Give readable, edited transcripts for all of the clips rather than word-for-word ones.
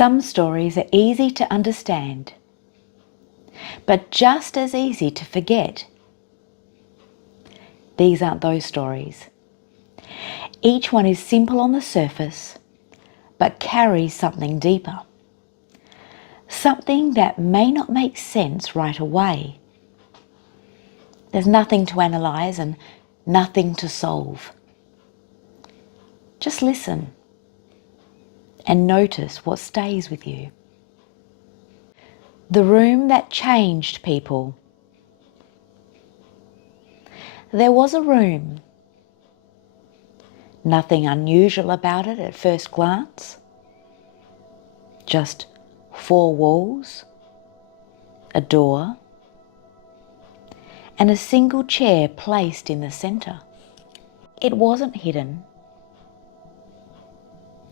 Some stories are easy to understand, but just as easy to forget. These aren't those stories. Each one is simple on the surface, but carries something deeper. Something that may not make sense right away. There's nothing to analyse and nothing to solve. Just listen and notice what stays with you. The room that changed people. There was a room. Nothing unusual about it at first glance. Just 4 walls, a door, and a single chair placed in the centre. It wasn't hidden.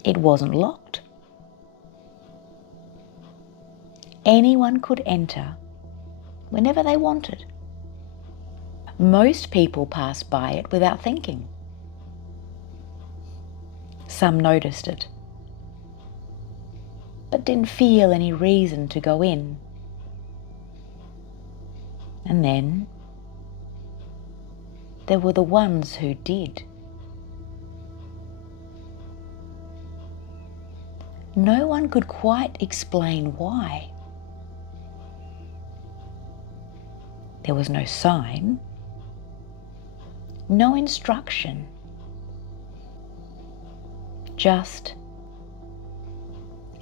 It wasn't locked. Anyone could enter whenever they wanted. Most people passed by it without thinking. Some noticed it, but didn't feel any reason to go in. And then there were the ones who did. No one could quite explain why. There was no sign, no instruction, just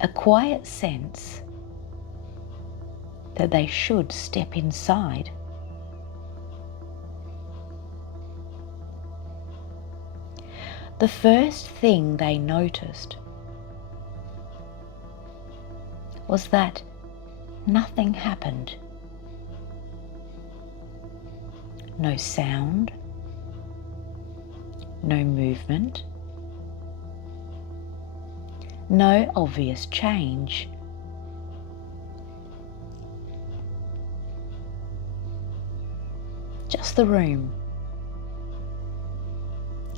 a quiet sense that they should step inside. The first thing they noticed was that nothing happened. No sound, no movement, no obvious change. Just the room,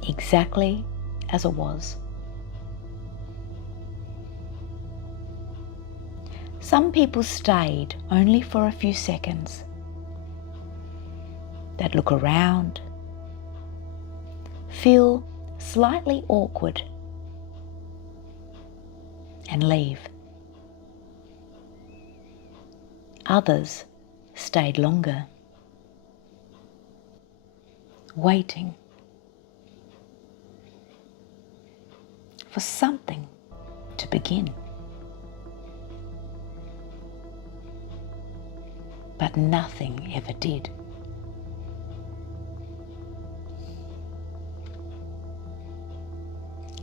exactly as it was. Some people stayed only for a few seconds. They'd look around, feel slightly awkward, and leave. Others stayed longer, waiting for something to begin. But nothing ever did.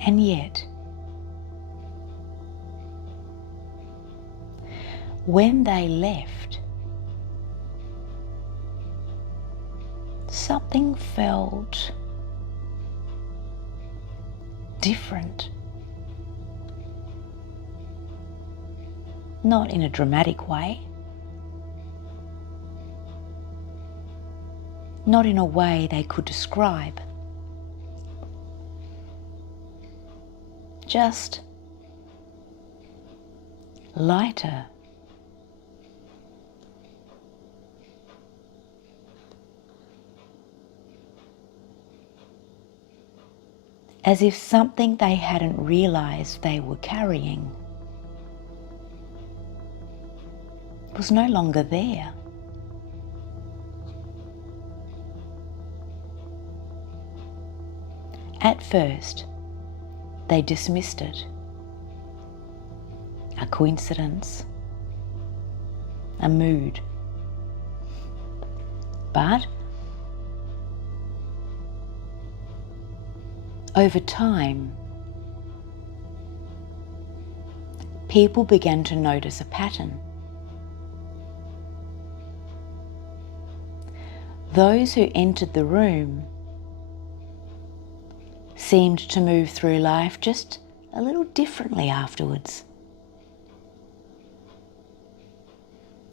And yet, when they left, something felt different. Not in a dramatic way. Not in a way they could describe. Just lighter. As if something they hadn't realized they were carrying was no longer there. At first, they dismissed it. A coincidence, a mood. But over time, people began to notice a pattern. Those who entered the room seemed to move through life just a little differently afterwards.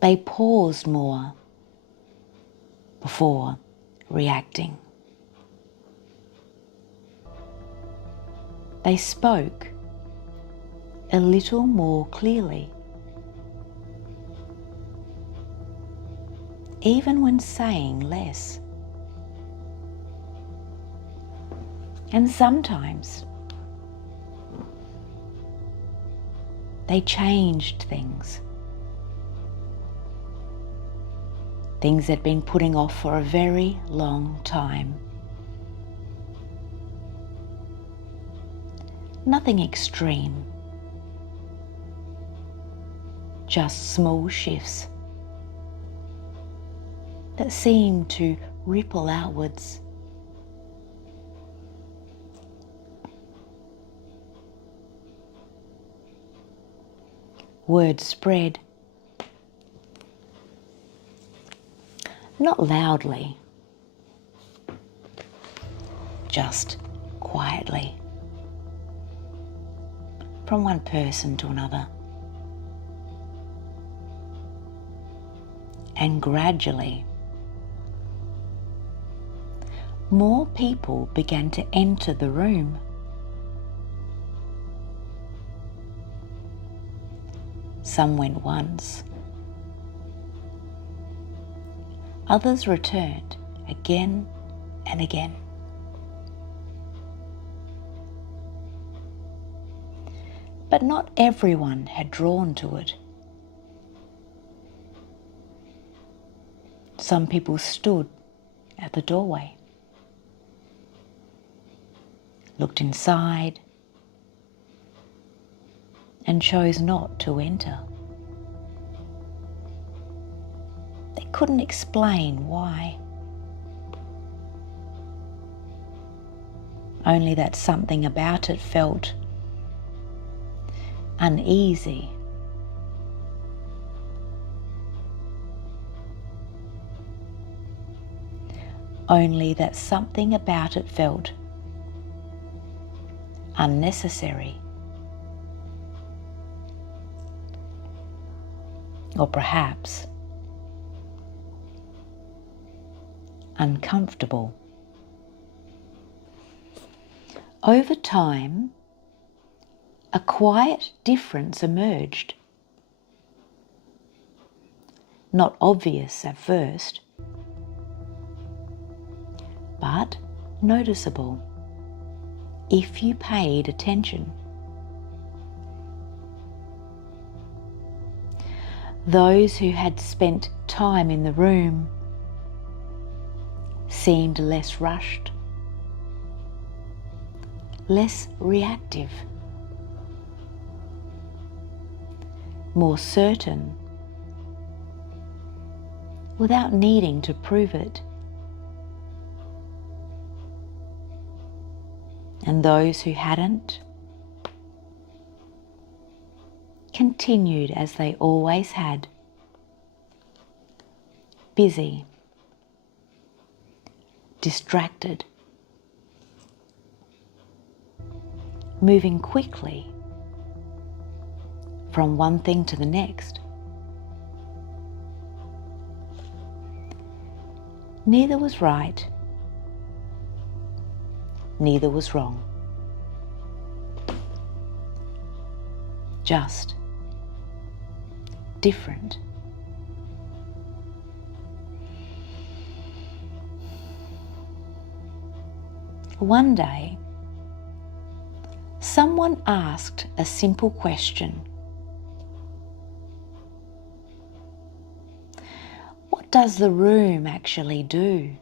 They paused more before reacting. They spoke a little more clearly, even when saying less. And sometimes they changed things. Things they'd been putting off for a very long time. Nothing extreme, just small shifts that seem to ripple outwards. Word spread, not loudly, just quietly, from one person to another. And gradually, more people began to enter the room. Some went once. Others returned again and again. But not everyone had drawn to it. Some people stood at the doorway, looked inside, and chose not to enter. They couldn't explain why. Only that something about it felt uneasy. Only that something about it felt unnecessary. Or perhaps uncomfortable. Over time, a quiet difference emerged. Not obvious at first, but noticeable if you paid attention. Those who had spent time in the room seemed less rushed, less reactive, more certain, without needing to prove it. And those who hadn't continued as they always had, busy, distracted, moving quickly from one thing to the next. Neither was right, neither was wrong. Just different. One day, someone asked a simple question. What does the room actually do?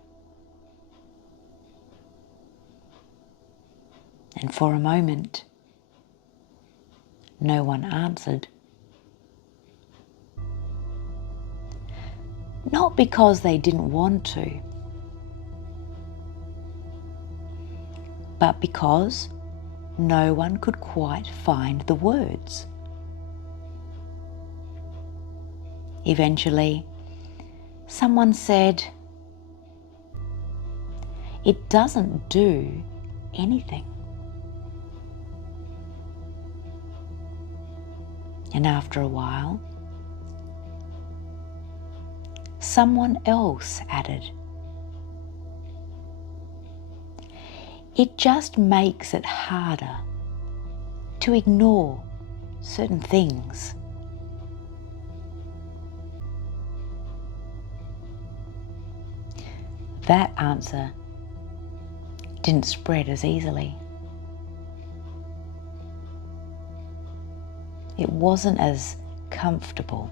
And for a moment, no one answered. Not because they didn't want to, but because no one could quite find the words. Eventually, someone said, "It doesn't do anything." And after a while, someone else added, "It just makes it harder to ignore certain things. That answer didn't spread as easily. It wasn't as comfortable.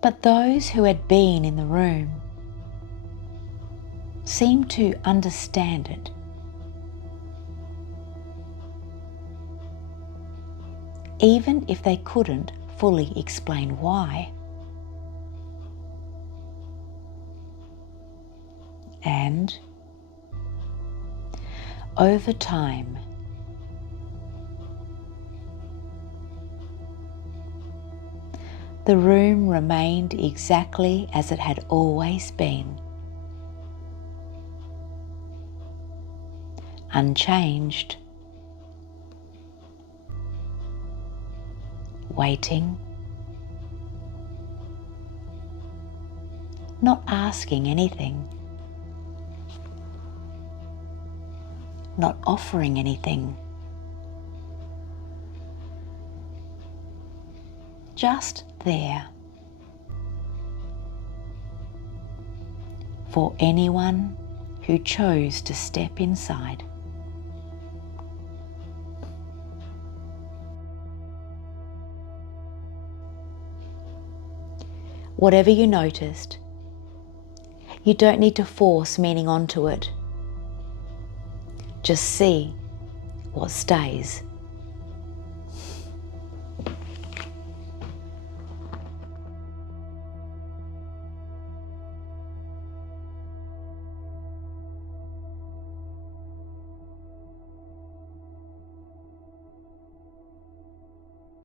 But those who had been in the room seemed to understand it. Even if they couldn't fully explain why. And over time, the room remained exactly as it had always been, unchanged, waiting, not asking anything, not offering anything, just there for anyone who chose to step inside. Whatever you noticed, you don't need to force meaning onto it. Just see what stays.